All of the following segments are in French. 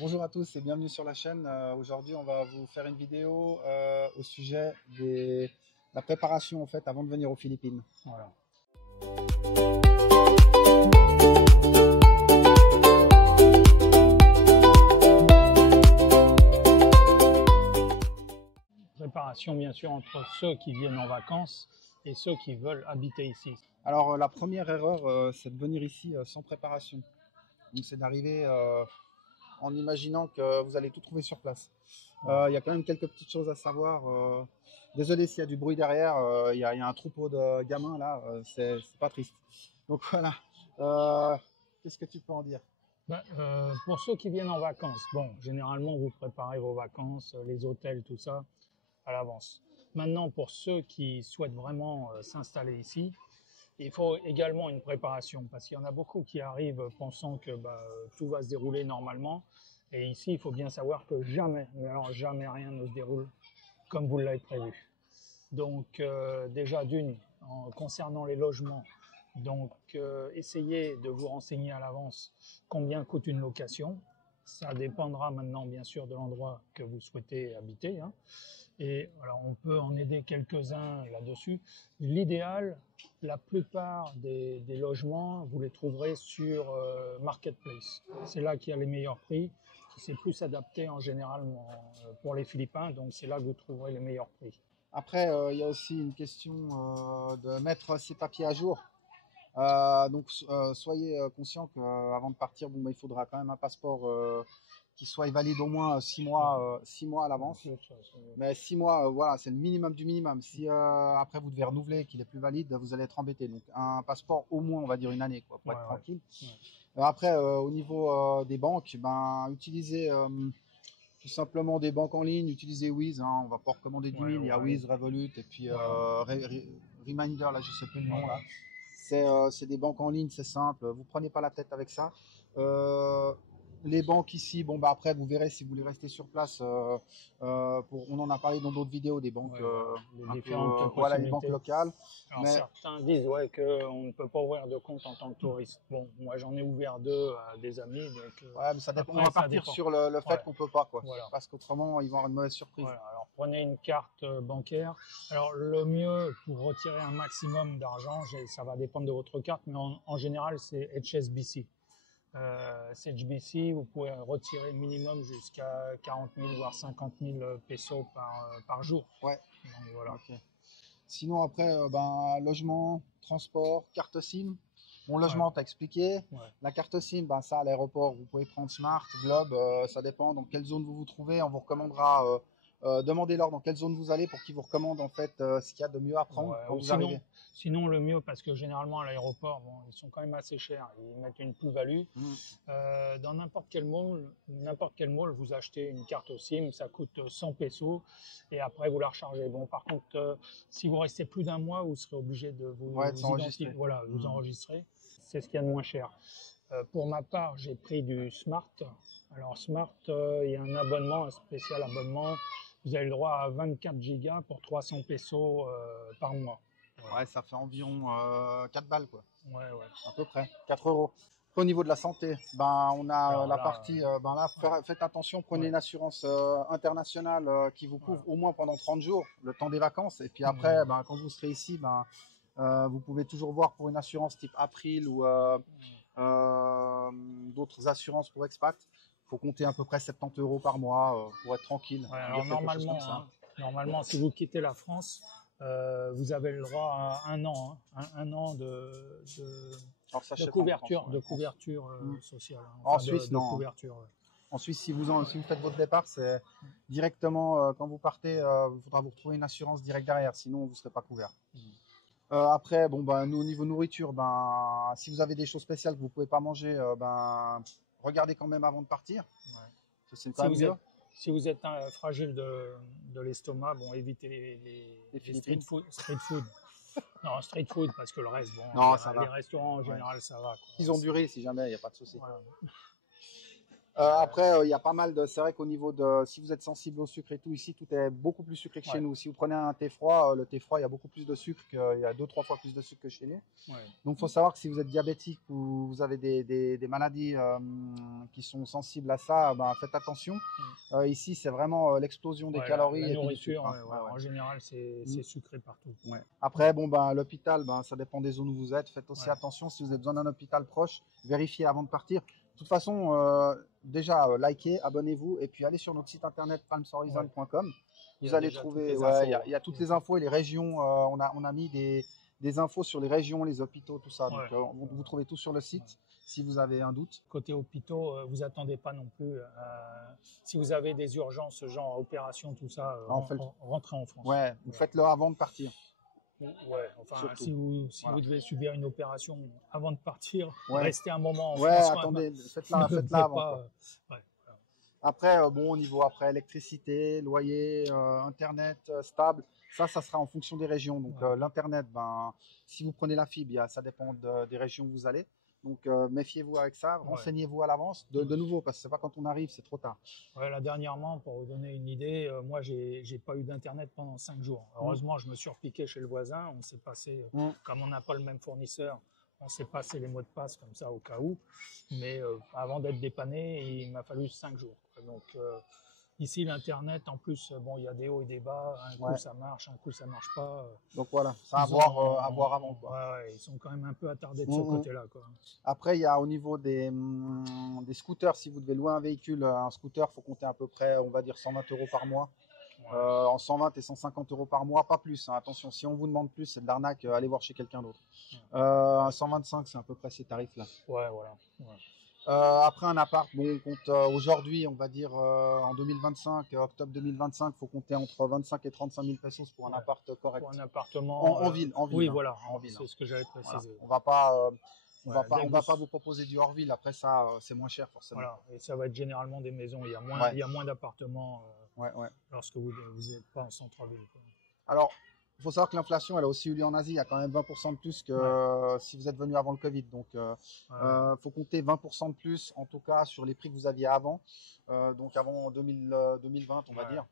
Bonjour à tous et bienvenue sur la chaîne. Aujourd'hui, on va vous faire une vidéo au sujet de la préparation en fait avant de venir aux Philippines. Voilà. Préparation bien sûr entre ceux qui viennent en vacances et ceux qui veulent habiter ici. Alors la première erreur, c'est de venir ici sans préparation. Donc c'est d'arriver en imaginant que vous allez tout trouver sur place. Il y a quand même quelques petites choses à savoir. Désolé s'il y a du bruit derrière, il y a un troupeau de gamins là, c'est pas triste. Donc voilà. Qu'est-ce que tu peux en dire? Pour ceux qui viennent en vacances, bon, généralement vous préparez vos vacances, les hôtels, tout ça, à l'avance. Maintenant, pour ceux qui souhaitent vraiment s'installer ici, il faut également une préparation parce qu'il y en a beaucoup qui arrivent pensant que tout va se dérouler normalement. Et ici, il faut bien savoir que jamais, mais alors jamais rien ne se déroule comme vous l'avez prévu. Donc déjà concernant les logements, donc essayez de vous renseigner à l'avance combien coûte une location. Ça dépendra maintenant bien sûr de l'endroit que vous souhaitez habiter, hein. Et voilà, on peut en aider quelques-uns là-dessus. L'idéal, la plupart des logements, vous les trouverez sur Marketplace. C'est là qu'il y a les meilleurs prix, qui c'est plus adapté en général pour les Philippins, donc c'est là que vous trouverez les meilleurs prix. Après, il y a aussi une question de mettre ses papiers à jour. Soyez conscient qu'avant de partir, il faudra quand même un passeport qui soit valide au moins 6 mois à l'avance. Mais 6 mois, voilà, c'est le minimum du minimum. Si après vous devez renouveler, qu'il est plus valide, vous allez être embêté. Donc un passeport au moins, on va dire une année, quoi, pour être tranquille. Après, au niveau des banques, utilisez tout simplement des banques en ligne, utilisez Wiz, hein, on va pas recommander 10 000, il y a Wiz, Revolut et puis Reminder, là je sais plus le nom là. C'est des banques en ligne, c'est simple, vous prenez pas la tête avec ça. Les banques ici, après vous verrez si vous voulez rester sur place. On en a parlé dans d'autres vidéos des banques, voilà, les banques locales. Alors certains disent qu'on ne peut pas ouvrir de compte en tant que touriste. Bon, moi j'en ai ouvert 2 à des amis. Donc, mais ça dépend. On va partir sur le fait qu'on peut pas, quoi. Voilà. Parce qu'autrement ils vont avoir une mauvaise surprise. Voilà. Alors prenez une carte bancaire. Alors le mieux pour retirer un maximum d'argent, ça va dépendre de votre carte, mais en général c'est HSBC. HSBC, vous pouvez retirer minimum jusqu'à 40 000 voire 50 000 pesos par jour. Ouais. Donc, voilà. Okay. Sinon après, logement, transport, carte SIM. Mon logement, t'as expliqué. La carte SIM, ça à l'aéroport, vous pouvez prendre Smart, Globe, ça dépend dans quelle zone vous vous trouvez. On vous recommandera, demandez-leur dans quelle zone vous allez pour qu'ils vous recommandent en fait ce qu'il y a de mieux à prendre quand vous arrivez. Sinon, le mieux, parce que généralement à l'aéroport, ils sont quand même assez chers, ils mettent une plus-value. Dans n'importe quel mall, vous achetez une carte SIM, ça coûte 100 pesos et après vous la rechargez. Bon, par contre, si vous restez plus d'un mois, vous serez obligé de vous identifier, vous enregistrer. C'est ce qu'il y a de moins cher. Pour ma part, j'ai pris du Smart. Alors Smart, il y a un abonnement, un spécial abonnement. Vous avez le droit à 24 gigas pour 300 pesos par mois. Voilà. Ouais, ça fait environ 4 balles, quoi. Ouais. À peu près, 4 euros. Au niveau de la santé, on a partie, faites attention, prenez une assurance internationale qui vous couvre au moins pendant 30 jours, le temps des vacances. Et puis après, quand vous serez ici, vous pouvez toujours voir pour une assurance type April ou d'autres assurances pour expat. Il faut compter à peu près 70 euros par mois pour être tranquille. Ouais, alors normalement, si vous quittez la France, vous avez le droit à un an, un an de couverture sociale. En Suisse, non. En Suisse, si vous faites votre départ, c'est directement quand vous partez, il faudra vous retrouver une assurance directe derrière, sinon vous ne serez pas couvert. Après, nous, au niveau nourriture, si vous avez des choses spéciales que vous ne pouvez pas manger, regardez quand même avant de partir. Ouais. Si vous êtes fragile de l'estomac, évitez les street food. Non, street food parce que le reste, ça les restaurants en général, ça va. Ils ont duré si jamais, il n'y a pas de souci. Voilà. Après, il y a pas mal de. C'est vrai qu'au niveau de. Si vous êtes sensible au sucre et tout, ici, tout est beaucoup plus sucré que chez Ouais. nous. Si vous prenez un thé froid, le thé froid, il y a beaucoup plus de sucre. Il y a 2-3 fois plus de sucre que chez nous. Ouais. Donc, il faut savoir que si vous êtes diabétique ou vous avez des maladies qui sont sensibles à ça, ben, faites attention. Ici, c'est vraiment l'explosion des Ouais, calories la et puis du nourriture, sucre. Hein. ouais, en général, c'est sucré partout. Ouais. Après, bon, ben, l'hôpital, ben, ça dépend des zones où vous êtes. Faites aussi attention si vous avez besoin d'un hôpital proche. Vérifiez avant de partir. De toute façon, déjà, likez, abonnez-vous et puis allez sur notre site internet palmshorizon.com. Vous allez trouver, il y a toutes les infos et les régions. On a mis des infos sur les régions, les hôpitaux, tout ça. Donc, vous trouvez tout sur le site si vous avez un doute. Côté hôpitaux, vous attendez pas non plus. Si vous avez des urgences, genre opération, tout ça, rentrez en France. Ouais, vous faites-le avant de partir. Ouais, enfin, surtout. si vous devez subir une opération avant de partir, Ouais. restez un moment en Ouais, France. attendez, faites-la avant. Quoi. Ouais. Après, bon, au niveau après électricité, loyer, internet stable, ça sera en fonction des régions. Donc l'internet, ben, si vous prenez la fibre, ça dépend des régions où vous allez. Donc méfiez-vous avec ça, renseignez-vous à l'avance, de nouveau, parce que c'est pas quand on arrive, c'est trop tard. Ouais, là dernièrement, pour vous donner une idée, moi j'ai pas eu d'internet pendant 5 jours. Heureusement, je me suis repiqué chez le voisin. On s'est passé, comme on n'a pas le même fournisseur, on s'est passé les mots de passe comme ça au cas où. Mais avant d'être dépanné, il m'a fallu 5 jours. Donc ici, l'internet, en plus, bon, il y a des hauts et des bas. Un coup ça marche, un coup ça marche pas. Donc voilà, ça à voir avant. Quoi. Ouais, ils sont quand même un peu attardés de ce côté-là. Quoi. Après, il y a au niveau des scooters, si vous devez louer un véhicule, un scooter, il faut compter à peu près, on va dire 120 € par mois. En 120 et 150 € par mois, pas plus. Hein. Attention, si on vous demande plus, c'est de l'arnaque, allez voir chez quelqu'un d'autre. 125, c'est à peu près ces tarifs-là. Ouais, voilà. Ouais. Après un appart, bon, on compte aujourd'hui, on va dire en 2025, octobre 2025, il faut compter entre 25 et 35 000 pesos pour un appart correct. Pour un appartement en ville. Oui, hein, voilà, en ville. c'est ce que j'avais précisé. Voilà. On va pas. On va pas vous proposer du hors-ville. Après ça, c'est moins cher forcément. Voilà. Et ça va être généralement des maisons. Il y a moins d'appartements lorsque vous n'êtes pas en centre-ville. Alors, il faut savoir que l'inflation, elle a aussi eu lieu en Asie. Il y a quand même 20% de plus que si vous êtes venu avant le Covid. Donc, faut compter 20% de plus, en tout cas, sur les prix que vous aviez avant. Donc, avant 2020, on va dire.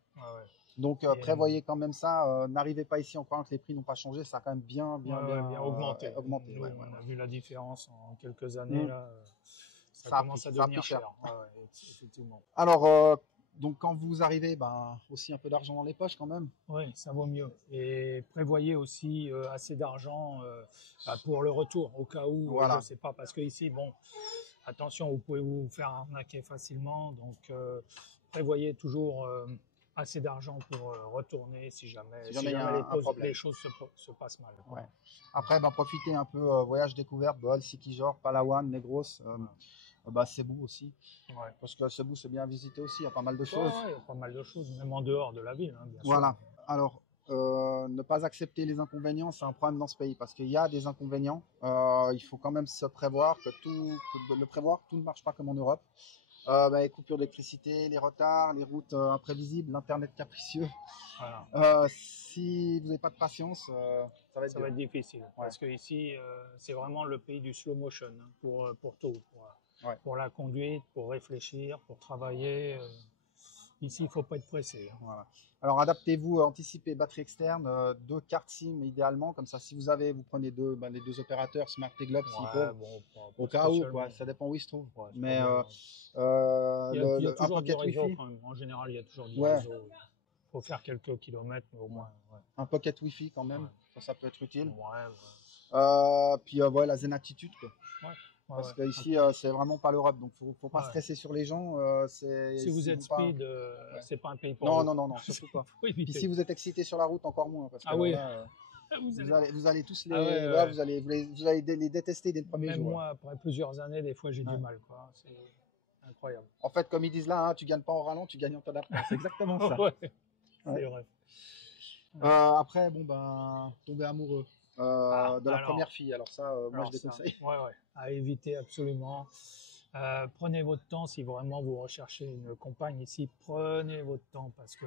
Donc, prévoyez quand même ça. N'arrivez pas ici en croyant que les prix n'ont pas changé. Ça a quand même bien augmenté. On a vu la différence en quelques années. Là, ça commence à devenir cher. Effectivement. Alors, donc quand vous arrivez, ben, aussi un peu d'argent dans les poches quand même. Oui, ça vaut mieux. Et prévoyez aussi assez d'argent pour le retour, au cas où, je ne sais pas. Parce que ici, bon, attention, vous pouvez vous faire arnaquer facilement. Donc, prévoyez toujours assez d'argent pour retourner si jamais les choses se passent mal. Ouais. Après, ben, profitez un peu, voyage découverte, Bohol, Siquijor, Palawan, Negros. Cebu aussi, parce que Cebu c'est bien visité aussi, il y a pas mal de choses. Il y a pas mal de choses, même en dehors de la ville, hein, bien sûr. Voilà. Alors, ne pas accepter les inconvénients, c'est un problème dans ce pays, parce qu'il y a des inconvénients. Il faut quand même se prévoir tout ne marche pas comme en Europe. Les coupures d'électricité, les retards, les routes imprévisibles, l'internet capricieux. Voilà. Si vous n'avez pas de patience, ça va être difficile. Parce que ici, c'est vraiment le pays du slow motion hein, pour tout. Pour la conduite, pour réfléchir, pour travailler. Ici, il ne faut pas être pressé. Hein. Voilà. Alors, adaptez-vous, anticipez batterie externe, 2 cartes SIM idéalement. Comme ça, si vous prenez les deux opérateurs, Smart et Globe, au cas où, ça dépend où ils se trouvent. Mais il y a toujours du réseau quand même. En général, il y a toujours du réseau. Il faut faire quelques kilomètres, mais au moins. Un pocket Wi-Fi quand même, ça peut être utile. Puis la zen attitude. Parce qu'ici, c'est vraiment pas l'Europe, donc faut pas stresser sur les gens. Si vous êtes speed, c'est pas un pays pour vous. Non, surtout pas. Puis si vous êtes excité sur la route, encore moins. Parce que vous allez tous vous allez les détester dès le premier jour. Même moi, après plusieurs années, des fois, j'ai du mal. C'est incroyable. En fait, comme ils disent là, hein, tu gagnes pas en rallant, tu gagnes en t'adaptant. C'est exactement ça. C'est vrai. Après, tomber amoureux. De la première fille, alors ça, moi je déconseille. À éviter absolument. Prenez votre temps si vraiment vous recherchez une compagne ici. Prenez votre temps parce que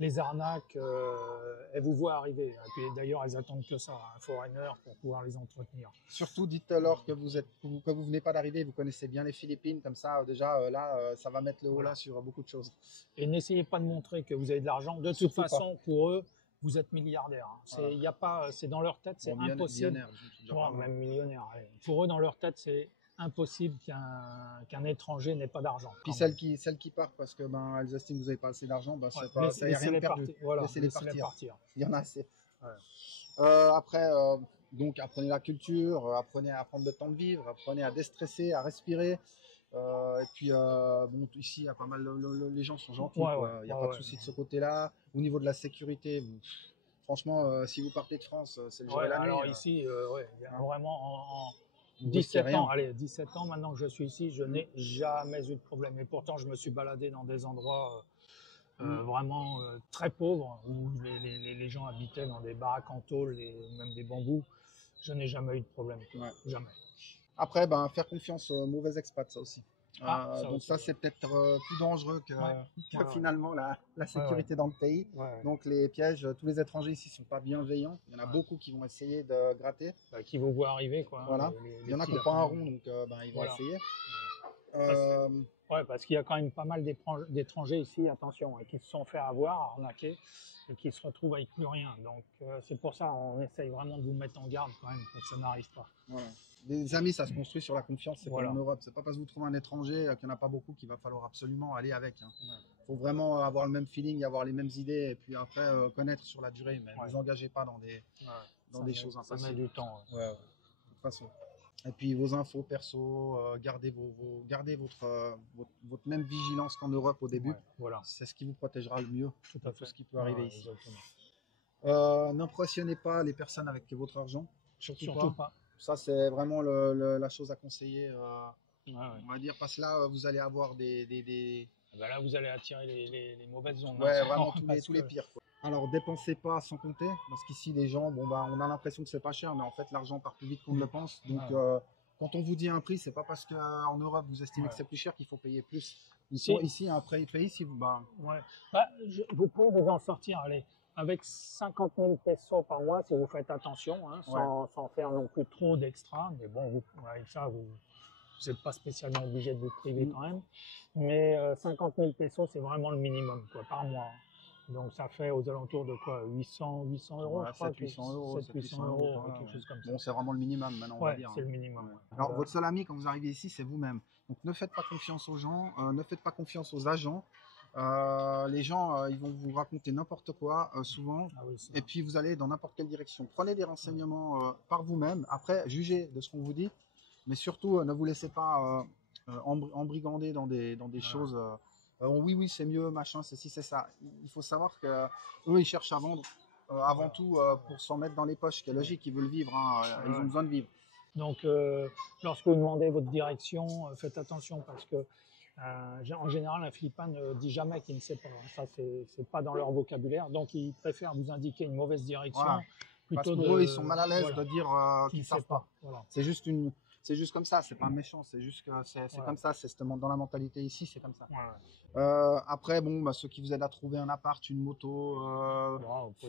les arnaques, elles vous voient arriver. Et puis d'ailleurs, elles attendent que ça, un foreigner pour pouvoir les entretenir. Surtout, dites-leur que vous venez pas d'arriver, vous connaissez bien les Philippines, comme ça, déjà, là, ça va mettre le haut là sur beaucoup de choses. Et n'essayez pas de montrer que vous avez de l'argent. De toute Surtout façon, pour eux, vous êtes milliardaire. Hein. Voilà. Y a pas, c'est dans leur tête, c'est Bon, impossible. millionnaire, déjà Voire pas mal. même millionnaire. Allez. Pour eux, dans leur tête, c'est impossible qu'un étranger n'ait pas d'argent. Puis quand même. celles qui partent parce que elles estiment que vous n'avez pas assez d'argent, Ouais, ça y a rien de perdu. Voilà, Laissez-les laissez-les partir. Il y en a assez. Ouais. Après, donc apprenez la culture, apprenez à prendre le temps de vivre, apprenez à déstresser, à respirer. Et puis bon, ici, il y a pas mal, les gens sont gentils, Ouais, quoi. ouais, Il n'y a ouais, pas de ouais. souci de ce côté-là. Au niveau de la sécurité, franchement, si vous partez de France, c'est le jour et la nuit. Alors ici, il y a vraiment en vous risquez 17 rien. ans, allez, 17 ans maintenant que je suis ici, je n'ai jamais eu de problème. Et pourtant, je me suis baladé dans des endroits vraiment très pauvres où les gens habitaient dans des baraques en tôle ou même des bambous. Je n'ai jamais eu de problème. Ouais. Jamais. Après, faire confiance aux mauvais expats, ça aussi. Ça donc aussi, ça, ouais. c'est peut-être plus dangereux que Ouais. finalement la sécurité dans le pays. Ouais. Donc les pièges, tous les étrangers ici sont pas bienveillants. Il y en a beaucoup qui vont essayer de gratter. Bah, qui vous voit arriver, quoi. Voilà. Il y en a qui n'ont pas un rond, donc ils vont essayer. Ouais, parce qu'il y a quand même pas mal d'étrangers ici, attention, et qui se sont fait avoir, arnaquer, et qui se retrouvent avec plus rien. Donc c'est pour ça on essaye vraiment de vous mettre en garde quand même pour que ça n'arrive pas. Voilà. Les amis, ça se construit sur la confiance, c'est Voilà. comme en Europe. C'est pas parce que vous trouvez un étranger qu'il n'y en a pas beaucoup qu'il va falloir absolument aller avec. Faut vraiment avoir le même feeling, avoir les mêmes idées, et puis après connaître sur la durée. Mais ne vous engagez pas dans des choses impossibles. Ça met du temps. Ouais, de toute façon. Et puis vos infos perso, gardez votre même vigilance qu'en Europe au début. Ouais, voilà. C'est ce qui vous protégera le mieux de tout ce qui peut arriver ici. N'impressionnez pas les personnes avec votre argent, surtout pas. Ça, c'est vraiment la chose à conseiller. On va dire, parce que là, vous allez avoir Là, vous allez attirer les mauvaises ondes. Ouais, vraiment tous les pires, quoi. Alors, dépensez pas sans compter, parce qu'ici, les gens, on a l'impression que c'est pas cher, mais en fait, l'argent part plus vite qu'on ne le pense. Donc, quand on vous dit un prix, c'est pas parce qu'en Europe, vous estimez que c'est plus cher qu'il faut payer plus. Ici, un prix, si vous... vous pouvez vous en sortir, allez, avec 50 000 pesos par mois, si vous faites attention, hein, sans faire non plus trop d'extra. Mais bon, avec ça, vous n'êtes pas spécialement obligé de vous priver quand même. Mais 50 000 pesos, c'est vraiment le minimum, quoi, par mois. Donc ça fait aux alentours de quoi, 800 euros, je crois. 800 euros, 800 euros, quelque chose comme ça. Bon, c'est vraiment le minimum maintenant, on va dire. C'est le minimum. Alors, votre seul ami quand vous arrivez ici, c'est vous-même. Donc, ne faites pas confiance aux gens, ne faites pas confiance aux agents. Les gens, ils vont vous raconter n'importe quoi, souvent, et puis vous allez dans n'importe quelle direction. Prenez des renseignements par vous-même. Après, jugez de ce qu'on vous dit, mais surtout, ne vous laissez pas embrigander dans des choses. Oui, c'est mieux, machin, c'est ci, c'est ça. Il faut savoir que eux, ils cherchent à vendre avant tout pour s'en mettre dans les poches, qui est logique, ils veulent vivre, ils ont besoin de vivre. Donc, lorsque vous demandez votre direction, faites attention parce que en général, un Philippin ne dit jamais qu'il ne sait pas. Ça, c'est pas dans leur vocabulaire. Donc, ils préfèrent vous indiquer une mauvaise direction. Voilà. Parce que pour eux, ils sont mal à l'aise de dire qu'ils ne savent pas. Voilà. C'est juste comme ça, c'est pas méchant, c'est juste que c'est comme ça, c'est dans la mentalité ici, c'est comme ça. Après, ceux qui vous aident à trouver un appart, une moto,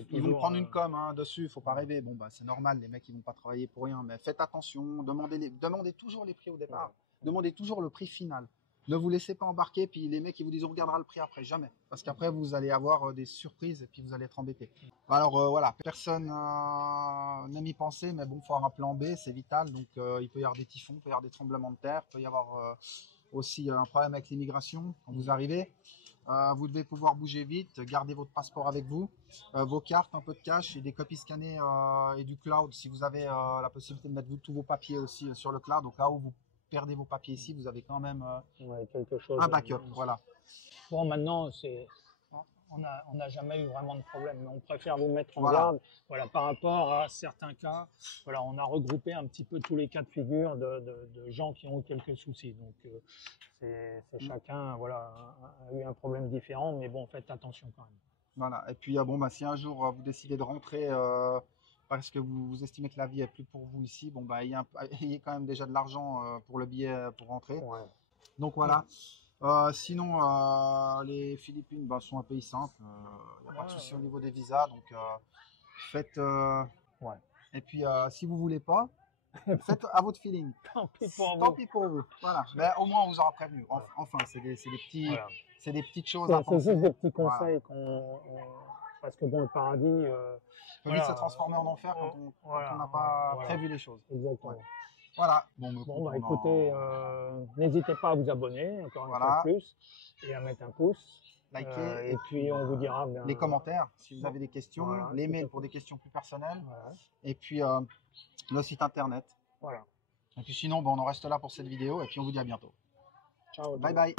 ils vont prendre une com dessus, faut pas rêver. C'est normal, les mecs ils vont pas travailler pour rien, mais faites attention, demandez toujours les prix au départ, demandez toujours le prix final. Ne vous laissez pas embarquer, puis les mecs ils vous disent on regardera le prix après, jamais. Parce qu'après vous allez avoir des surprises et puis vous allez être embêté. Alors voilà, personne n'aime y penser, mais bon, il faut avoir un plan B, c'est vital. Donc il peut y avoir des typhons, il peut y avoir des tremblements de terre, il peut y avoir aussi un problème avec l'immigration quand vous arrivez. Vous devez pouvoir bouger vite, garder votre passeport avec vous, vos cartes, un peu de cash et des copies scannées et du cloud. Si vous avez la possibilité de mettre tous vos papiers aussi sur le cloud, au cas où vous perdez vos papiers ici, vous avez quand même quelque chose, un backup. Voilà. Bon, maintenant, on n'a jamais eu vraiment de problème, mais on préfère vous mettre en garde. Voilà, par rapport à certains cas, voilà, on a regroupé un petit peu tous les cas de figure de gens qui ont eu quelques soucis. Donc, chacun a eu un problème différent, mais bon, faites attention quand même. Voilà, et puis si un jour vous décidez de rentrer parce que vous estimez que la vie est plus pour vous ici, ayez quand même déjà de l'argent pour le billet pour rentrer. Donc voilà. Sinon, les Philippines bah, sont un pays simple. Il n'y a pas de souci au niveau des visas. Donc, faites. Ouais. Et puis, si vous voulez pas, faites à votre feeling. Tant pis pour Tant vous. pis pour vous. Voilà. Mais au moins, on vous aura prévenu. Enfin, c'est des petits, Voilà. c'est des petites choses à C'est penser. juste des petits Voilà. conseils parce que bon, le paradis. Ça peut vite se transformer en enfer quand on n'a pas prévu les choses. Exactement. Ouais. Voilà. Bon, bah écoutez, n'hésitez pas à vous abonner, encore une fois de plus, et à mettre un pouce. Likez. Et puis, on vous dira. Les commentaires, si vous avez des questions, Voilà, les tout à mails fait. pour des questions plus personnelles. Voilà. Et puis, le site internet. Voilà. Et puis sinon, bon, on en reste là pour cette vidéo. Et puis, on vous dit à bientôt. Ciao. Bye bye.